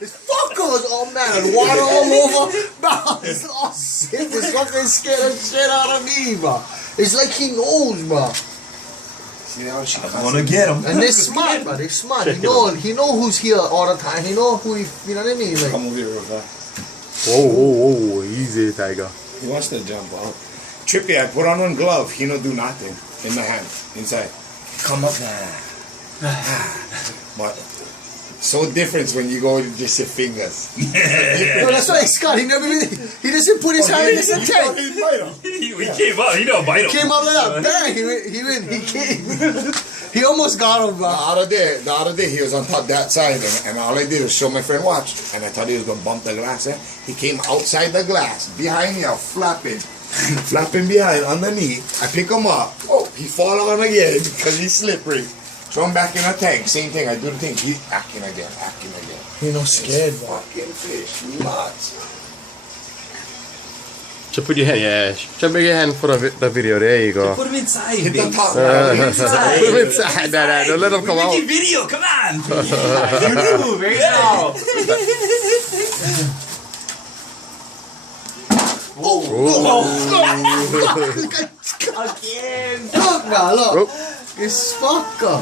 This fuckers, oh man, and water all over. Bro, it's all sick. This fucking scared the shit out of me, bro. It's like he knows, bro. I'm gonna get him. And they're smart, bro. They're smart. He know who's here all the time. He know who he, you know what I mean? Like, come over here real fast. Whoa, easy, Tiger. He wants to jump out. Trippy, I put on one glove. He don't do nothing in my hand, inside. Come up now. But so different when you go with just your fingers. no, that's why Scott. He never really. He doesn't put his hand in the tank. He came up. He don't bite him. Came up like that. Bang! He came. He almost got him, bro. The other day, he was on top that side, and all I did was show my friend watch, and I thought he was gonna bump the glass. He came outside the glass, behind me, flapping behind, underneath. I pick him up. Oh, he fall on again because he's slippery. Throw him back in the tank. Same thing. I do the thing. He acting again. He no scared, bro. Fucking fish, nuts. Just put your hand, just put your hand for the video. There you go. Put him inside. Hit the top. Put him inside. Don't let him come out. We make video. Come on. You move right now. Again. Look now, look. It's fucker.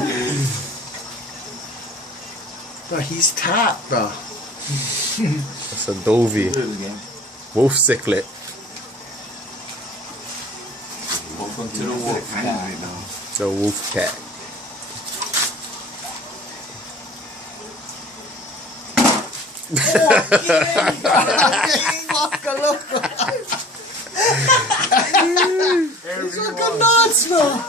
Bro, he's tapped, bro. That's a dovey. Wolf cichlid. Welcome to the wolf cat. The wolf cat. He's fucking nuts, bro.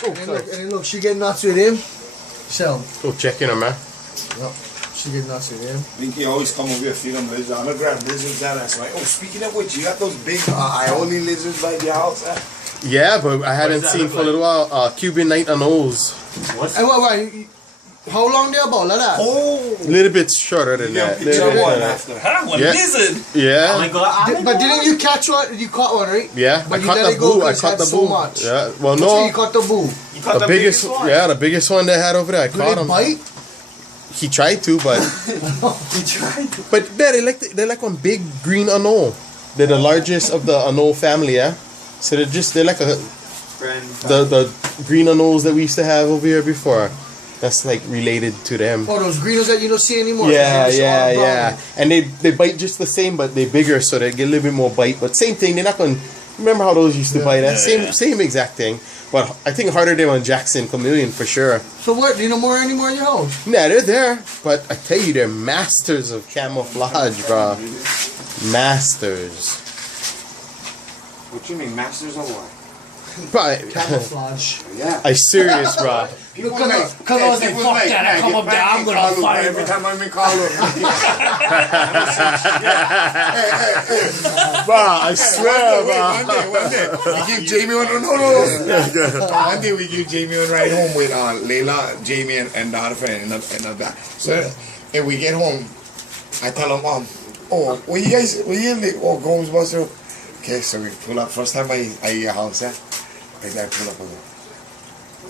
And look, she get nuts with him. So. Go check in on man. Yep. She get nuts with him. Vinky always come over here feed them lizards. I'm gonna grab lizards out. That's right. Oh, speaking of which, you got those big aioli lizards by your house? Yeah, but I hadn't seen for a little while. Cuban night on those. What? Wait. How long they about like that? Oh, a little bit shorter than that. One lizard. Yeah. Oh my God. But didn't you catch one? You caught one, right? Yeah. But I caught the boo. I caught the so boo. much. Yeah. Well, no. You caught the boo. You caught the biggest one. Yeah, the biggest one they had over there. I caught him. Bite? He tried to, but he tried to. But yeah, they're like one big green anole. They're the largest of the anole family, yeah. So they're like the green anoles that we used to have over here before. That's like related to them. Oh, those greenos that you don't see anymore. Yeah. And they bite just the same, but they're bigger, so they get a little bit more bite. But same thing, they're not going. Remember how those used to bite? Same exact thing. But I think harder than on Jackson Chameleon for sure. So what? Do you know more anymore in your house? Nah, they're there. But I tell you, they're masters of camouflage, bro. Masters. What you mean, masters of what? Probably. Camouflage. Yeah. I serious, bro. Look, cause I was like, fuck that, I come up there, I'm gonna fight him. Every time I'm in Carlo. Bro, I swear, bro. One day, we give Jamie one. No. One day we give Jamie one ride home with Layla, Jamie, and the other friend in the back. So, and we get home, I tell her, Mom, where you live? Oh, Gomes Buster. Okay, so we pull up. First time I your house, I pull up and go,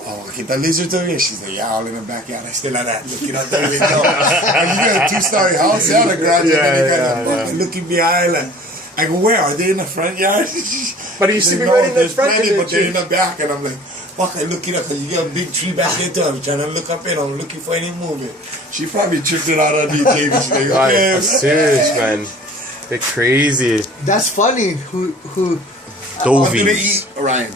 oh, get the lizard over here. She's like, yeah, all in the backyard. I still like that, looking out the window. And you got a 2-story house, the garage, and then you got a bucket looking behind. And I go, where? Are they in the front yard? But you see me right in the front. Plenty, but they're in the back. And I'm like, fuck, I look it up because you got a big tree back there too. I'm trying to look up in. I'm looking for any movement. She probably tripped it out on DJ. She's like, okay. I'm serious, man. They're crazy. That's funny. What do they eat, Ryan?